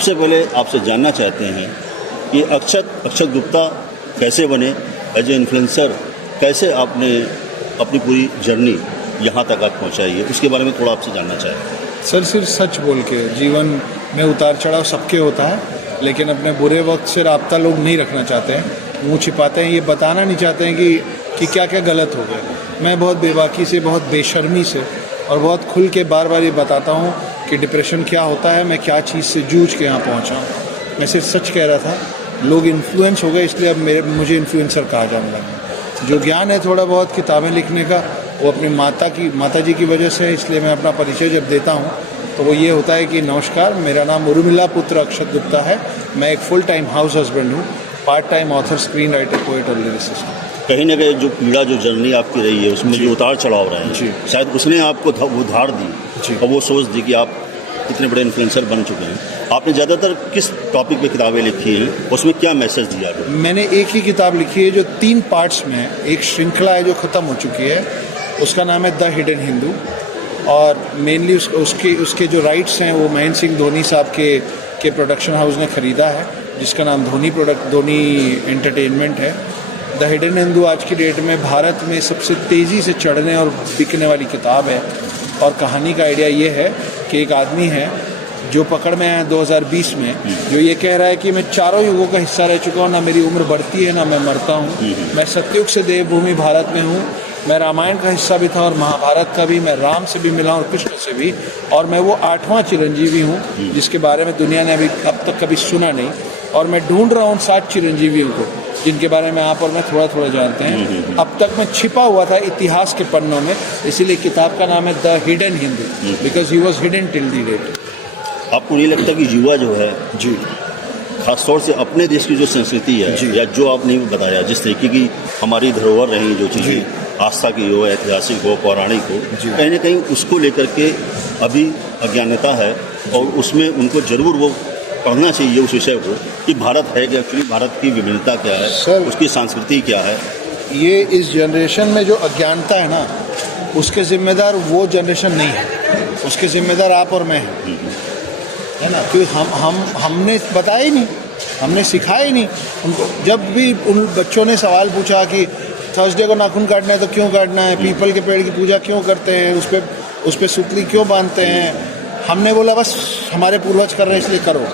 सबसे पहले आपसे जानना चाहते हैं कि अक्षत गुप्ता कैसे बने एज ए इन्फ्लुएंसर, कैसे आपने अपनी पूरी जर्नी यहाँ तक आप पहुँचाई है, उसके बारे में थोड़ा आपसे जानना चाहें। सर सिर्फ सच बोल के, जीवन में उतार चढ़ाव सबके होता है, लेकिन अपने बुरे वक्त से राब्ता लोग नहीं रखना चाहते हैं, मुँह छिपाते हैं, ये बताना नहीं चाहते हैं कि क्या क्या गलत हो गया। मैं बहुत बेबाकी से, बहुत बेशर्मी से और बहुत खुल के बार बार ये बताता हूँ कि डिप्रेशन क्या होता है, मैं क्या चीज़ से जूझ के यहाँ पहुँचा हूँ। मैं सिर्फ सच कह रहा था, लोग इन्फ्लुएंस हो गए इसलिए अब मुझे इन्फ्लुएंसर कहा जाने लगा। जो ज्ञान है थोड़ा बहुत किताबें लिखने का, वो अपनी माता जी की वजह से है, इसलिए मैं अपना परिचय जब देता हूँ तो वो ये होता है कि नमस्कार, मेरा नाम उर्मिला पुत्र अक्षत गुप्ता है, मैं एक फुल टाइम हाउस हस्बैंड हूँ, part time author, screen writer, poet और लिरिसिस्ट हूँ। कहीं ना कहीं जो पीड़ा, जो जर्नी आपकी रही है, उसमें जो उतार चढ़ाव रहे हैं, शायद उसने आपको उधार दी और वो सोच दी कि आप इतने बड़े इन्फ्लुएंसर बन चुके हैं। आपने ज़्यादातर किस टॉपिक पे किताबें लिखी हैं, उसमें क्या मैसेज दिया है? मैंने एक ही किताब लिखी है जो 3 पार्ट्स में है, एक श्रृंखला है जो ख़त्म हो चुकी है, उसका नाम है द हिडन हिंदू, और मेनली उसके जो राइट्स हैं वो महेंद्र सिंह धोनी साहब के प्रोडक्शन हाउस ने ख़रीदा है, जिसका नाम धोनी एंटरटेनमेंट है। द हिडन हिंदू आज की डेट में भारत में सबसे तेज़ी से चढ़ने और बिकने वाली किताब है। और कहानी का आइडिया ये है कि एक आदमी है जो पकड़ में आया 2020 में, जो ये कह रहा है कि मैं चारों युगों का हिस्सा रह चुका हूँ, ना मेरी उम्र बढ़ती है ना मैं मरता हूँ, मैं सतयुग से देवभूमि भारत में हूँ, मैं रामायण का हिस्सा भी था और महाभारत का भी, मैं राम से भी मिला और कृष्ण से भी, और मैं वो 8वां चिरंजीवी हूँ जिसके बारे में दुनिया ने अब तक कभी सुना नहीं, और मैं ढूंढ रहा हूँ 7 चिरंजीवियों को जिनके बारे में आप और मैं थोड़ा थोड़ा जानते हैं। अब तक मैं छिपा हुआ था इतिहास के पन्नों में, इसीलिए किताब का नाम है the hidden Hindu, because he was hidden till the date. आपको नहीं लगता कि युवा जो है जी, खासतौर से अपने देश की जो संस्कृति है या जो आपने बताया, जिस तरीके की हमारी धरोहर रही, जो चीज़ें आस्था की हो, ऐतिहासिक हो, पौराणिक हो, कहीं ना कहीं उसको लेकर के अभी अज्ञानता है, और उसमें उनको ज़रूर वो पढ़ना चाहिए उस विषय को कि भारत है कि एक्चुअली भारत की विभिन्नता क्या है, सर, उसकी संस्कृति क्या है। ये इस जनरेशन में जो अज्ञानता है ना, उसके जिम्मेदार वो जनरेशन नहीं है, उसके जिम्मेदार आप और मैं हैं, है ना। क्योंकि हमने बताया ही नहीं, हमने सिखाया ही नहीं उनको। जब भी उन बच्चों ने सवाल पूछा कि थर्सडे को नाखून काटना है तो क्यों काटना है, पीपल के पेड़ की पूजा क्यों करते हैं, उस पर सुतली क्यों बांधते हैं, हमने बोला बस हमारे पूर्वज कर रहे हैं इसलिए करो।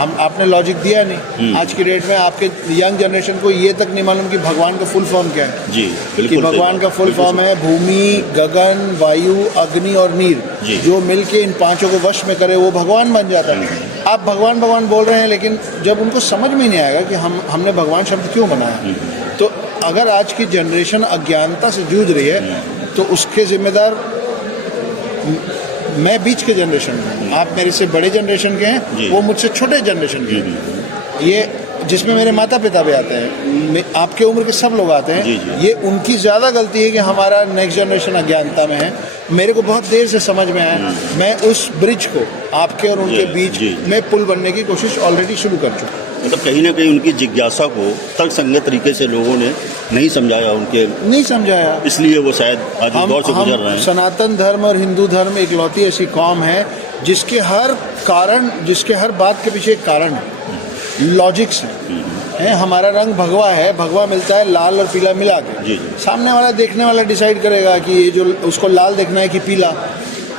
आपने लॉजिक दिया नहीं। आज की डेट में आपके यंग जनरेशन को ये तक नहीं मालूम कि भगवान का फुल फॉर्म क्या है। जी, कि भगवान का फुल फॉर्म है भूमि, गगन, वायु, अग्नि और नीर, जो मिलके इन 5 को वश में करे वो भगवान बन जाता है। आप भगवान भगवान बोल रहे हैं, लेकिन जब उनको समझ में नहीं आएगा कि हमने भगवान शब्द क्यों बनाया, तो अगर आज की जनरेशन अज्ञानता से जूझ रही है तो उसके जिम्मेदार मैं बीच के जनरेशन में, आप मेरे से बड़े जनरेशन के हैं, वो मुझसे छोटे जनरेशन के हैं, ये जिसमें मेरे माता पिता भी आते हैं, आपके उम्र के सब लोग आते हैं। ये उनकी ज़्यादा गलती है कि हमारा नेक्स्ट जनरेशन अज्ञानता में है। मेरे को बहुत देर से समझ में आया, मैं उस ब्रिज को आपके और उनके बीच में पुल बनने की कोशिश ऑलरेडी शुरू कर चुका हूँ। मतलब कहीं ना कहीं उनकी जिज्ञासा को तर्क संगत तरीके से लोगों ने नहीं समझाया, इसलिए वो शायद आज दौर से गुजर रहे हैं। सनातन धर्म और हिंदू धर्म एक लौती ऐसी कौम है जिसके हर बात के पीछे एक कारण है, लॉजिक्स है। हमारा रंग भगवा है, भगवा मिलता है लाल और पीला मिला के। सामने वाला देखने वाला डिसाइड करेगा कि ये जो उसको लाल देखना है कि पीला।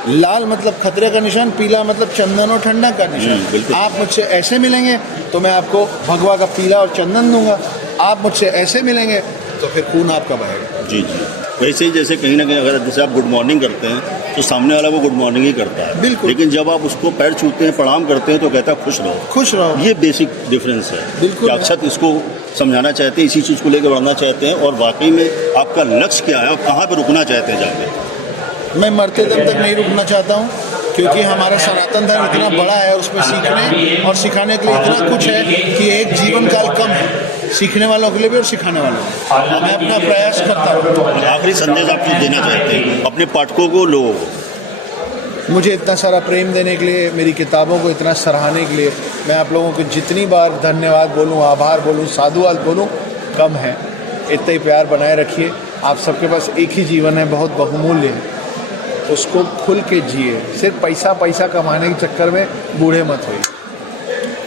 लाल मतलब खतरे का निशान, पीला मतलब चंदन और ठंडक का निशान। आप मुझसे ऐसे मिलेंगे तो मैं आपको भगवा का पीला और चंदन दूंगा, आप मुझसे ऐसे मिलेंगे तो फिर खून आपका बहेगा। जी। वैसे ही जैसे कहीं ना कहीं अगर जैसे आप गुड मॉर्निंग करते हैं तो सामने वाला वो गुड मॉर्निंग ही करता है, बिल्कुल। लेकिन जब आप उसको पैर छूते हैं, प्रणाम करते हैं तो कहता है खुश रहो। ये बेसिक डिफरेंस है, बिल्कुल। अक्षत इसको समझाना चाहते हैं, इसी चीज़ को लेकर बढ़ना चाहते हैं, और वाकई में आपका लक्ष्य क्या है और कहाँ पर रुकना चाहते हैं जाके। मैं मरते दम तक नहीं रुकना चाहता हूँ, क्योंकि हमारा सनातन धर्म इतना बड़ा है और उसमें सीखने और सिखाने के लिए इतना कुछ है कि एक जीवन काल कम है सीखने वालों के लिए भी और सिखाने वालों के लिए। मैं अपना प्रयास करता हूँ। आखिरी संदेश आप जो देना चाहते हैं अपने पाठकों को, लोगों को? मुझे इतना सारा प्रेम देने के लिए, मेरी किताबों को इतना सराहने के लिए, मैं आप लोगों को जितनी बार धन्यवाद बोलूँ, आभार बोलूँ, साधुवाद बोलूँ, कम है। इतना ही प्यार बनाए रखिए। आप सबके पास एक ही जीवन है, बहुत बहुमूल्य है, उसको खुल के जिए। सिर्फ पैसा कमाने के चक्कर में बूढ़े मत होइए।